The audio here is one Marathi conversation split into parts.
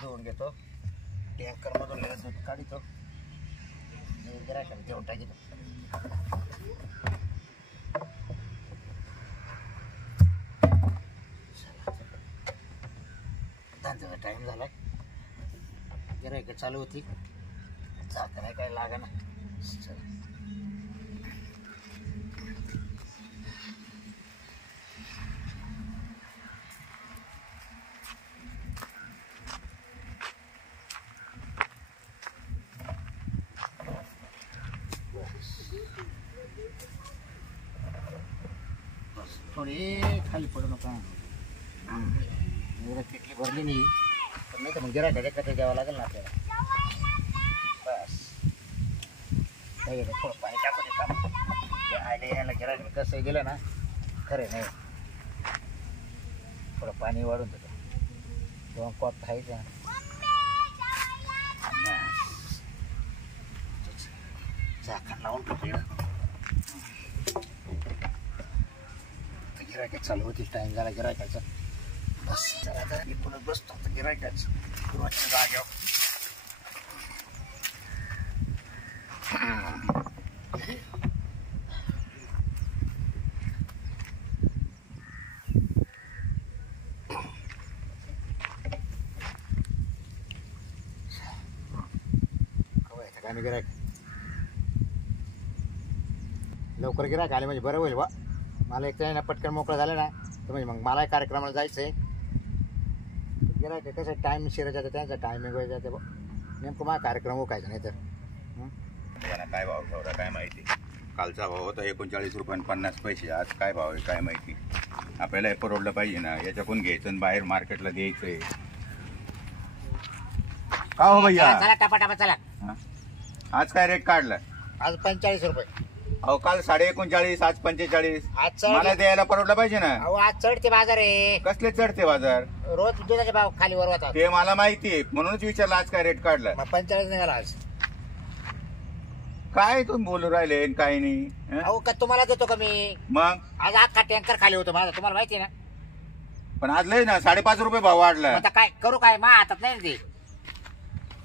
धुवून घेतो टँकर मधून लगेच दूध काढतो गिरायकाला जेवण टाकीतो धंद्याचा टाइम झालाय गिरायक चालू होती जाता नाही काय लागा ना थोडी खाली पडू नका किटली भरली नाही पण नाही तर मग गिरायकाच्या कथा द्यावं लागेल ना आपल्याला बस काही थोडं पाणी टाकू दे काम आले यायला गिरायक कसं गेलं ना खरं नाही थोडं पाणी वाढून देतो दोन कॉप खायचं झाकण लावून टाकलं गिरायक चालू होती टाइम झाला गिरायकाचा बस चला आता पुन्हा बसतो आता गिरायकाच रोजच्या जागेवर काय मी गिरायक लवकर गिरायक आले म्हणजे बरं होईल बा मला एक तर ना पटकन मोकळं झालं ना तर म्हणजे मग मला कार्यक्रमाला जायचं आहे गिरायक कसं टाईम शिरा जातं त्यांचा टायमिंग वगैरे जाते नेमकं मला कार्यक्रम ओकायचा नाही तर काय भाव ठेवला काय माहिती कालचा भाव होता 39 रुपये 50 पैसे आज काय भाव आहे काय माहिती आपल्याला हे परवडलं पाहिजे ना याच्याकडून घ्यायचं आणि बाहेर मार्केटला द्यायचंय का हो भैया चला टापा चला आज काय रेट काढला आज 45 रुपये अहो काल 39.5 आज 45 आज मला द्यायला परवडलं पाहिजे ना अहो आज चढते बाजार आहे कसले चढते बाजार रोज दुधाचे भाव खाली वर होतात ते मला माहिती आहे म्हणूनच विचारलं आज काय रेट काढला मग 45 निघाला आज काय तुम्ही बोलू राहिले काही नाही अहो का तुम्हाला देतो का मी मग आज अख्खा टँकर खाली होतो माझा तुम्हाला माहिती आहे ना पण आज लय ना 5.5 रुपये भाव वाढला आता काय करू काय मा हातात नाही ना ते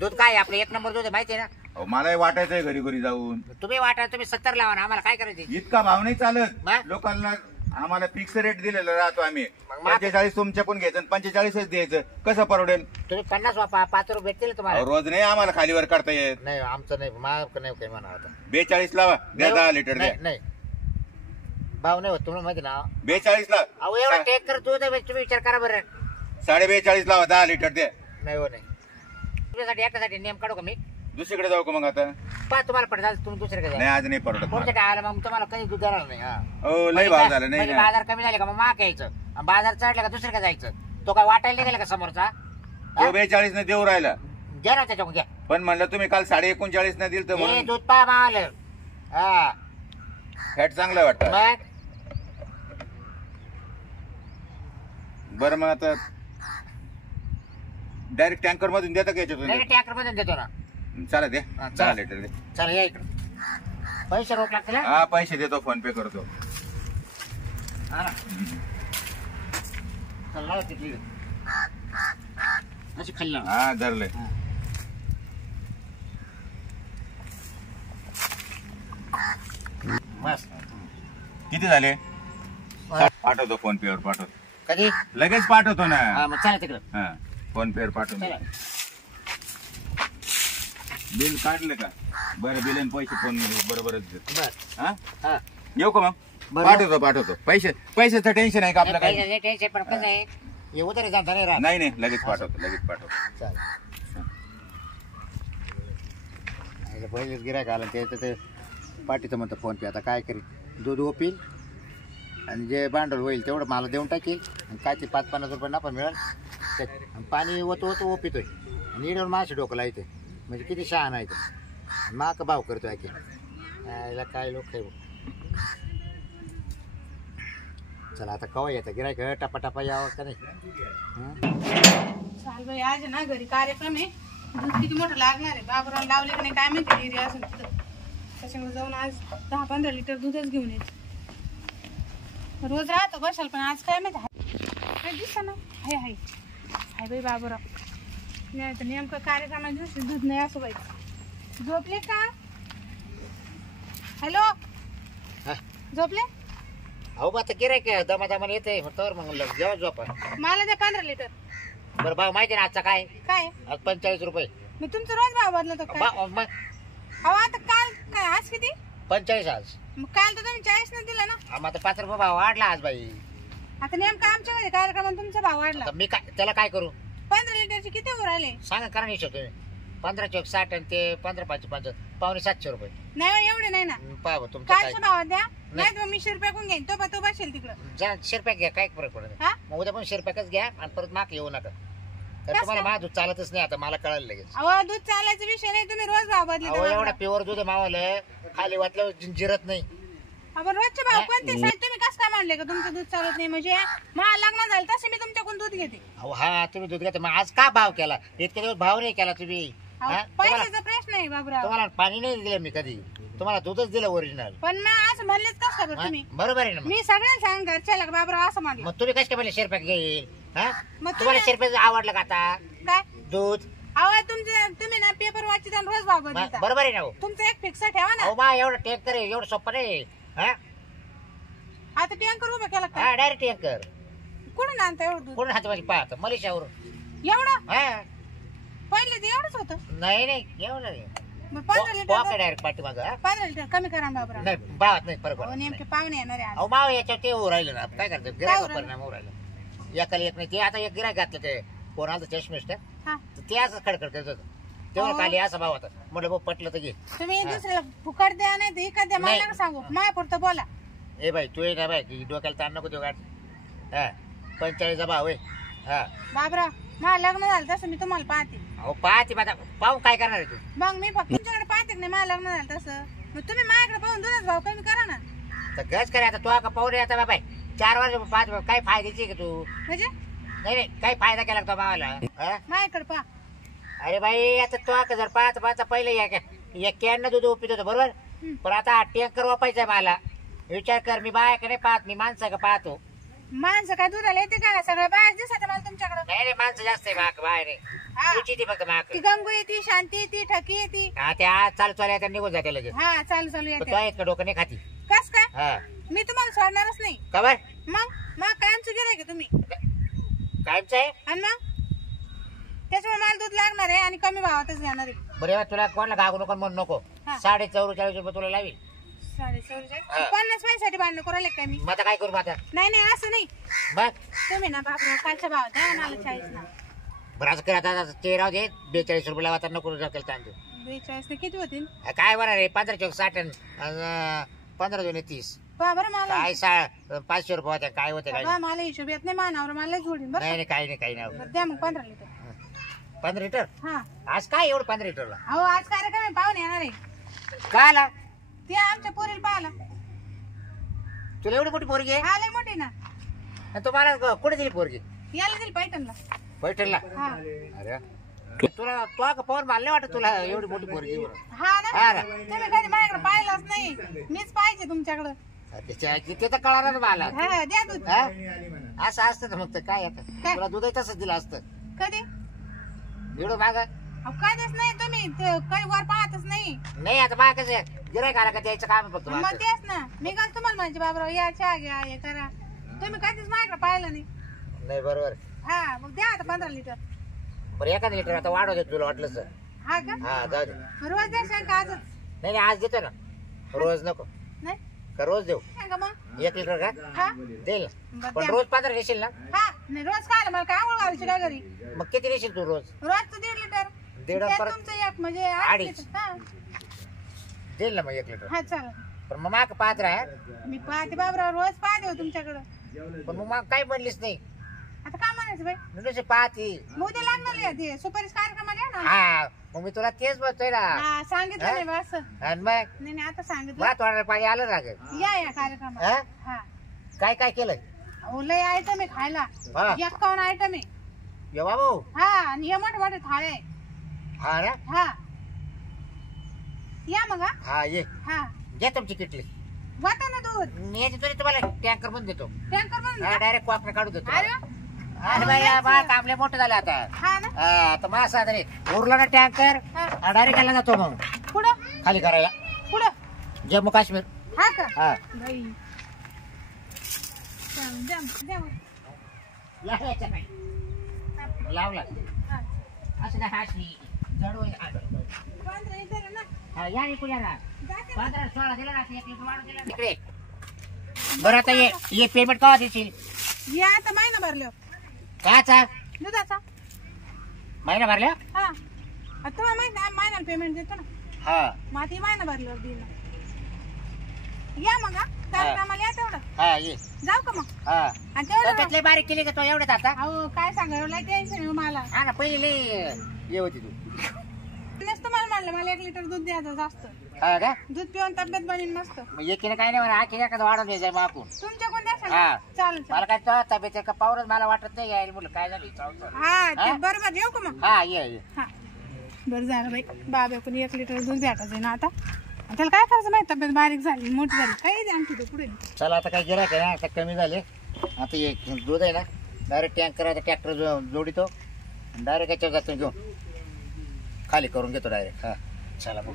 दूध काय आपलं 1 नंबर दूध आहे माहिती आहे ना मलाही वाटायचंय घरी घरी जाऊन तुम्ही वाटा तुम्ही 70 लावा ना आम्हाला काय करायचं इतका भाव नाही चालत मग? लोकांना आम्हाला फिक्स रेट दिलेला राहतो आम्ही मग 45 तुमच्या पण घ्यायचं 45च द्यायचं कसं परवडेल तुम्ही 50 वापा 5 रुपये भेटतील तुम्हाला रोज नाही आम्हाला खालीवर करता येत नाही आमचं नाही माग नाही काही म्हणा आता 42 लावा द्या 10 लिटर द्या नाही भाव नाही होत तुम्हाला माहिती ना 42 ला अहो एवढा टँकर दूध आहे तुम्ही विचार करा बरं 42.5 लावा 10 लिटर द्या नाही हो नाही तुमच्यासाठी एकट्यासाठी नेम काढू का मी दुसरीकडे जाऊ का मग आता पा तुम्हाला पडत तुम्ही दुसरीकडे नाही आज नाही परवडत पुढच्या टाळाला मग तुम्हाला कधी दूध देणार नाही हो लय भाव झाला नाही म्हणजे बाजार कमी झाले का मग माग यायचं आणि बाजार चढला का दुसरीकडे जायचं तो काय वाटायला नाही गेला का समोरचा तो 42 ने देऊ राहिला घ्या ना त्याच्याकडून घ्या पण म्हणलं तुम्ही काल 39.5 ने दिल तर हे म्हणून दूध पा मावलं हा फॅट चांगलं वाटतं मग बरं मग आता डायरेक्ट टँकर मधून देता का याच्यातून नाही टँकर मधून देतो ना चला दे हा, 10 लिटर दे चला या इकडे पैसे रोख लागतील हा? हा पैसे देतो फोन पे करतो हा ना चल लावा तिथली अशी खाली लावा हा धरलंय बस किती झाले पाठवतो फोन पे वर पाठवतो कधी लगेच पाठवतो ना हा मग चला तिकडं हा फोन पे वर पाठवतो चला बिल काढलं का बरं बिल आणि पैसे फोन बरोबरच देतो बस हा हा येऊ का मग बरं. पाठवतो पैशाचं टेन्शन आहे का आपलं काही नाही टेन्शन पण कसं आहे हे उतरे जाता नाही राहत नाही लगेच पाठवतो चालेल पहिलेच गिरायक आलं ते पाठीचं म्हणतं फोन पे आता काय करील दूध ओपील आणि जे भांडवल होईल तेवढं मला देऊन टाकील आणि काय ते 5-50 रुपये नफा मिळेल पाणी ओतो ओपितोय आणि इडवर मासे डोकं लायतोय म्हणजे किती शहाण आहे तो माक भाव करतोय की याला काय लोक आहे चला आता कवा येतं गिरायक टपा यावं का नाही चाल बाई आज ना घरी कार्यक्रम आहे दूध किती मोठं लागणार आहे बाबराव लावले का नाही काय माहिती डेअरी असेल तिथं त्याच्यामुळे जाऊन आज 10-15 लिटर दूधच घेऊन यायचं रोज राहतो बसाल पण आज काय माहिती काय दिसा ना हाय बाई बाबराव नाही तर नेमकं कार्यक्रमाच्या दिवशी दूध नाही असं पाहिजे. झोपले का? हॅलो, हा. झोपले? अहो मग आता गिरायक दमादमाने येते तर मग जेव्हा झोपा. मला द्या 15 लिटर. बरं भाऊ माहिती ना आजचा काय? काय? आज 45 रुपये. मी तुमचं रोज भाव बदलतो काय? मग अहो आता काल काय आज किती? 45 आज. मग काल तर तुम्ही 40 न दिला ना. मग आता 5 रुपये भाव वाढला आज बाई. आता नेमका आमच्याकडे कार्यक्रमात तुमचा भाव वाढला. आता मी काय त्याला काय करू? 15 लिटरचे किती वर आले? सांगा करा नाही तुम्ही. 15 चौक 60 आणि ते 15 5 5 पावणे 700 रुपये. नाही एवढे नाही ना. पहा तुमचं काय. कालच्या भावात द्या. नाही तर मी शिरप्याकून घेईन. तो बसेल तिकडं. जरा शिरप्याक घ्या काय फरक पडत हा? मग उद्या पण शिरप्याकच घ्या आणि परत माग येऊ नका. तर कसं? तुम्हाला माझं दूध चालतच नाही आता मला कळायला लगेच. अहो दूध चालायचा विषय नाही. तुम्ही रोज भाव अहो एवढा बदलता. प्युअर दूध आहे मावाला खाली वाटलं जिरत नाही. आपण रोजचे भाव कोणते साहेब तुम्ही कसं काय म्हणले का तुमचं दूध चालत नाही? म्हणजे मला लग्न झालं तसे मी तुमच्याकडून दूध घेते. अहो हा तुम्ही दूध घेता मग आज का भाव केला? इतके दिवस भाव नाही केला तुम्ही. अहो, हा? तुम्हाला पैशाचा प्रश्न आहे बाबराव. तुम्हाला पाणी नाही दिलं मी कधी. तुम्हाला दूधच दिलं ओरिजिनल. पण मग असं म्हणलेच कसं काय बरं तुम्ही? बरोबर आहे ना मग. मी सगळ्यांना सांग घरच्याला का बाबराव असं म्हणलं. मग तुम्ही कसे काय म्हणले शिरप्याक घेईल? हा मग तुम्हाला शिरप्याक आवडलं का आता काय? दूध? अहो तुम्ही ना पेपर वाचित आणि रोज भाव बदलता. बरोबर आहे ना हो. तुमचं एक फिक्स ठेवा ना. अहो बा एवढं टँकर आहे एवढं सोपं नाही. हा आता टँकर उभं केला का? हा डायरेक्ट टँकर कुठून आणता एवढं दूध? कोण हात माझी पाहत मलेशियावरून. एवढं हा पहिले ते एवढंच होतं. नाही नाही एवढं नाही. मग 15 लिटर डायरेक्ट पाठी माझा. 15 लिटर कमी करा ना बाबराव. नाही भावात नाही फरक अहो पडत नेमके नाही. पाहुणे येणार आहे आज. अहो माव याच्यावर ते होऊ राहिलं ना काय करतात काय गिरायक होऊ राहिलं? परिणाम होऊ राहिलं. एकाला एक नाही ते आता एक गिरायक घातलं ते कोण आलं चष्मिस्ट हा. ते असं खडखड करत होतं. तेव्हा अहो. खाली असा भाव होता म्हटलं भाऊ पटलं तर घे. तुम्ही दुसऱ्याला फुकट द्या नाही तर इकत द्या. मला नाही. नका सांगू माझ्यापुरतं बोला. ए बाई तू ये ना बाई की डोक्याला ताण नको देऊ गाठ. हा 45 भाव आहे. हा बाबराव मला लग्न झालं तसं मी तुम्हाला पाहते. अहो पाहते माझा पाहून काय करणार आहे तू? मग मी फक्त तुमच्याकडे पाहते की नाही मला लग्न झालं तसं. मग तुम्ही माझ्याकडे पाहून दुधाच भाव कमी करा ना. तर गच करे आता तू का पाहुणे आता बाई 4 वर्ष 5 काय फायद्याची आहे का तू? म्हणजे नाही नाही काही फायदा केला का तो भावाला? हा? माझ्याकडे पहा. अरे बाई आता तो का जर पाहता पाहता पहिले या कॅन दूध ओपित होतं बरोबर. पण आता टँकर वापायचंय मला. विचार कर मी बाया का नाही पाहत मी माणसं का पाहतो. माणसं काय दुधाला येते का? सगळं बाहेर दिसत मला तुमच्याकडे. नाही नाही माणसं जास्त आहे माक बाहेर हा. तुझी ती फक्त माक. ती गंगू येते, शांती येते, ठकी येते. हा ते आज चालू चालू आता निघून जाते लगेच. हा चालू पण येते. तो आहेत का डोकं नाही खाती? कस काय? हा मी तुम्हाला सोडणारच नाही. खबर मग कायमचं गिराय का तुम्ही? कायमच आहे. आणि मग त्याच्यामुळे मला दूध लागणार आहे आणि कमी भावातच घेणार आहे. बरं तुला कोणाला गागू नको म्हणून नको. हा. 44.5 रुपये तुला लावील. 44.5 हा. 50 पैशासाठी भांडण करायला काय मी? मग आता काय करू मग आता? नाही असं नाही. मग तुम्ही ना बाबराव कालच्या भावात द्या मला 40 ना. बरं असं कर आता ते राहू दे 42 रुपये लावा आता नको डोक्याला ताण देऊ. 42 ने किती होतील? काय बरं रे 15 चौक 60 आणि 15 दोन्ही 30 पहा बरं मला. काय 500 रुपये होते काय होते काय बाबा मला हिशोब येत नाही मानावर मला जोडीन बरं. नाही नाही काही नाही काही नाही. बरं, द्या मग 15 लिटर. 15 लिटर हा. आज काय एवढं 15 लिटरला अहो आज कार्यक्रम आहे पाहुणे येणार आहे. काय आला ते आमच्या पोरीला पाहिला. तुला एवढी मोठी पोरगी आहे आले मोठे ना. आणि तुम्हाला कुठे दिली पोरगी? याला दिली पैठणला. पैठणला. हा अरे तुला तो का पवन मानले वाटत तुला एवढी मोठी पोरगी बरं. हा हा ना. ना. तुम्ही कधी माझ्याकडे पाहिलंच नाही. मीच पाहिजे तुमच्याकडे. त्याच्या ते तर कळणार ना मला. हा द्या दूध. हा? असं असतं ना मग काय आता काय? तुला दूधही तसंच दिलं असतं कधी? एवढं माग अहो कधीच नाही. तुम्ही काही वर पाहतच नाही. नाही आता माग कसं गिरायक आला का द्यायचं काम आहे फक्त मग माझं. तेच ना. मी काय तुम्हाला म्हणजे बाबराव या चहा घ्या हे करा. तुम्ही कधीच माझ्याकडे पाहिलं नाही. नाही बरोबर. हा मग द्या आता 15 लिटर. बरं एखाद लिटर आता वाढव दे तुला वाटलं सर. हा का? हा जाऊ दे. रोज द्या का आजच? नाही नाही आज देतो ना रोज नको नाही का रोज देऊ का मग? 1 लिटर का हा देईल ना. बरं पण द्या. रोज 15 घेशील ना. हा नाही रोज काय मला काय आवड घालायची काय घरी? मग किती घेशील तू रोज? रोजचं 1.5 लिटर. दीड त्यात परत- तुमचं एक म्हणजे 8 अडीच. लिटर. हा देईल ना मग 1 लिटर. हा चालेल. पण मग माग पाहत राहा. मी पाहते बाबराव रोज पाहते हो तुमच्याकडं. पण मग काय म्हणलीस नाही आता काय म्हणायचं बाई? नुसते पाहती. मग उद्या लागणार आहे ते सुपारीच कार्यक्रमाला या ना. हा मग मी तुला तेच बोलतोय ना. हा सांगितलं हा? नाही बा असं. आणि मग नाही नाही आता सांगितलं. मला थोडा पाणी आलं ना ग. या कार्यक्रमात. हा? हा काय काय केलंय? अहो लय आयटम आहे खायला. हा. 51 आयटम आहे. ये बाबू. हा आणि हे मोठे मोठे थाळे आहे. हा ना. हा या मग हा. हा ये हा घे तुमची किटली. वाटा ना दूध. मी याची तुला तुम्हाला टँकर पण देतो. टँकर म्हणून हा द्या. डायरेक्ट कॉकने काढून देतो. अरे अरे बाई बा कामले मोठे झाले आता. हा ना. हा, आता मा साधारे उरला ना टँकर हा. डायरेक्ट गेला जातो मग पुढं खाली करायला पुढं. जम्मू काश्मीर. हा का. हा बाई द्या, द्या मग. लावला हा. असं काय हाशी जड होईल. 15 लिटर आहे ना. हा, या इकडे या ना. जाते. 15-16 दिला ना, 1 लिटर वाढून दिला इकडे. बरं आता ये पेमेंट केव्हा देशील? या आता महिना भरलो काचा दुधाचा. महिना भरल्या? हा आता तुम्हाला माहिती आहे, महिन्याला पेमेंट देतो ना. हा मग आता महिना भरलो दिन. या मग हा कार्यक्रमाला या तेवढं. हा ये. जाऊ का मग. हा आणि तेवढं तब्येतले बारीक केली का तो एवढ्यात आता? अहो काय सांगा लय टेन्शन आहे मला. हा ना पहिली लई ये होती तू. नसतं मला म्हणलं मला 1 लिटर दूध द्यायचं जास्त. हा का दूध पिऊन तब्येत बनीन मस्त. मग एकीने काय नाही म्हणा आखी एखादं वाढून द्यायचं मागून. तुमच्या कोण द्या हा. सांगा. चालेल मला काय तो तब्येत का पावरच मला वाटत नाही यायला मुलं काय झाली. हा ते बरोबर येऊ का मग. हा ये हा बरं झालं बाई बाबा कोणी 1 लिटर दूध भेटायचं ना आता. आणि त्याला काय करायचं माहिती तब्येत बारीक झाली मोठी झाली काही द्या आणखी तो पुढे. चला आता काय गिरायक आहे ना आता कमी झाले. आता ये दूध आहे ना डायरेक्ट टँकर आता ट्रॅक्टर जोडितो डायरेक्ट याच्यावर जातो घेऊन खाली करून घेतो डायरेक्ट. हा चला बघू.